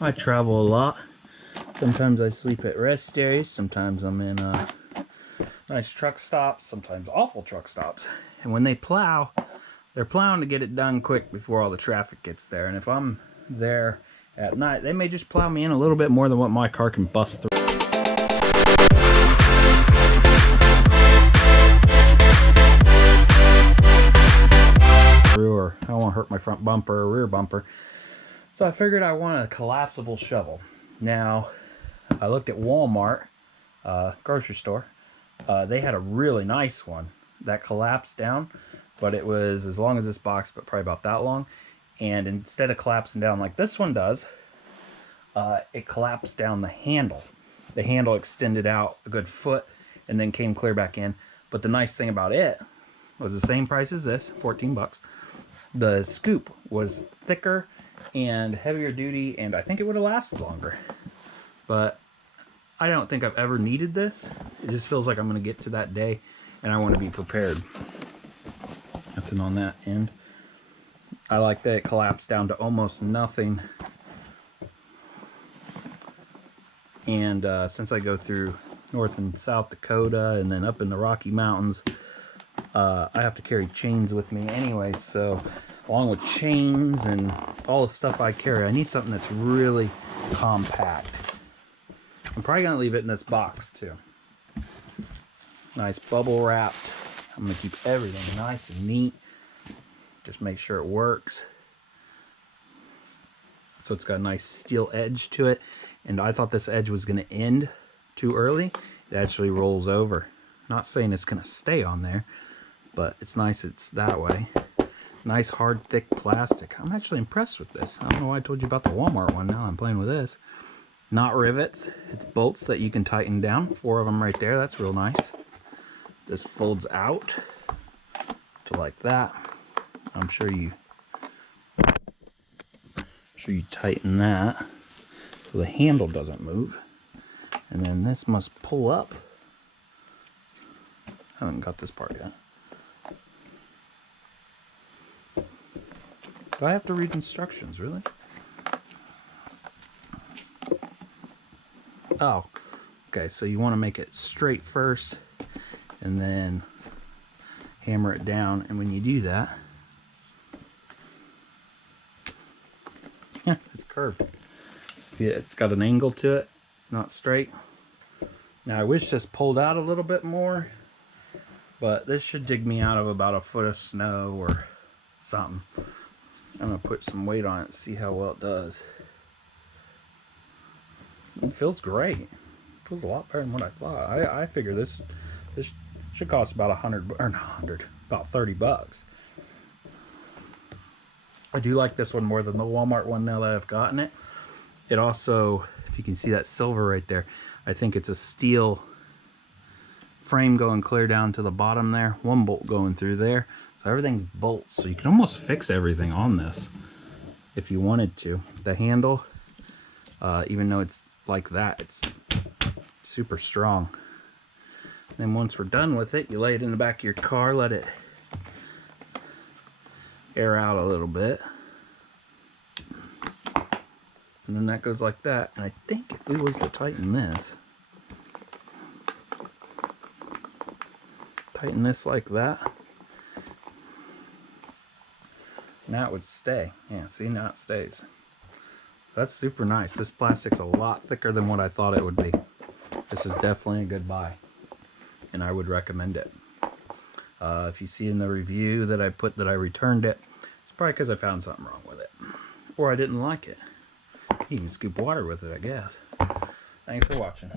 I travel a lot. Sometimes I sleep at rest areas, sometimes I'm in nice truck stops, sometimes awful truck stops. And when they plow, they're plowing to get it done quick before all the traffic gets there. And if I'm there at night, they may just plow me in a little bit more than what my car can bust through. Or I don't want to hurt my front bumper or rear bumper. So I figured I want a collapsible shovel. Now, I looked at Walmart, grocery store. They had a really nice one that collapsed down, but it was as long as this box, but probably about that long. And instead of collapsing down like this one does, it collapsed down the handle. The handle extended out a good foot and then came clear back in. But the nice thing about it was the same price as this, 14 bucks. The scoop was thicker and heavier duty, and I think it would have lasted longer. But I don't think I've ever needed this. It just feels like I'm going to get to that day, and I want to be prepared. Nothing on that end. I like that it collapsed down to almost nothing. And since I go through North and South Dakota and then up in the Rocky Mountains, I have to carry chains with me anyway, so along with chains and all the stuff I carry, I need something that's really compact. I'm probably going to leave it in this box too. Nice bubble wrapped. I'm going to keep everything nice and neat. Just make sure it works. So it's got a nice steel edge to it. And I thought this edge was going to end too early. It actually rolls over. Not saying it's going to stay on there, but it's nice it's that way. Nice, hard, thick plastic. I'm actually impressed with this. I don't know why I told you about the Walmart one. Now I'm playing with this. Not rivets. It's bolts that you can tighten down. 4 of them right there. That's real nice. This folds out to like that. I'm sure you tighten that so the handle doesn't move. And then this must pull up. I haven't got this part yet. Do I have to read instructions, really? Oh, okay, so you want to make it straight first and then hammer it down, and when you do that, yeah, it's curved. See, it's got an angle to it. It's not straight. Now I wish this pulled out a little bit more, but this should dig me out of about a foot of snow or something. I'm gonna put some weight on it and see how well it does. It feels great. It feels a lot better than what I thought. I figure this should cost about about 30 bucks. I do like this one more than the Walmart one now that I've gotten it. It also, if you can see that silver right there, I think it's a steel frame going clear down to the bottom there. One bolt going through there. So everything's bolts. So you can almost fix everything on this if you wanted to. The handle, even though it's like that, it's super strong. Then once we're done with it, you lay it in the back of your car, let it air out a little bit. And then that goes like that. And I think if we was to tighten this like that, now it would stay. Yeah, see, now it stays. That's super nice. This plastic's a lot thicker than what I thought it would be. This is definitely a good buy, and I would recommend it. If you see in the review that I put that I returned it, it's probably because I found something wrong with it, or I didn't like it. You can scoop water with it, I guess. Thanks for watching.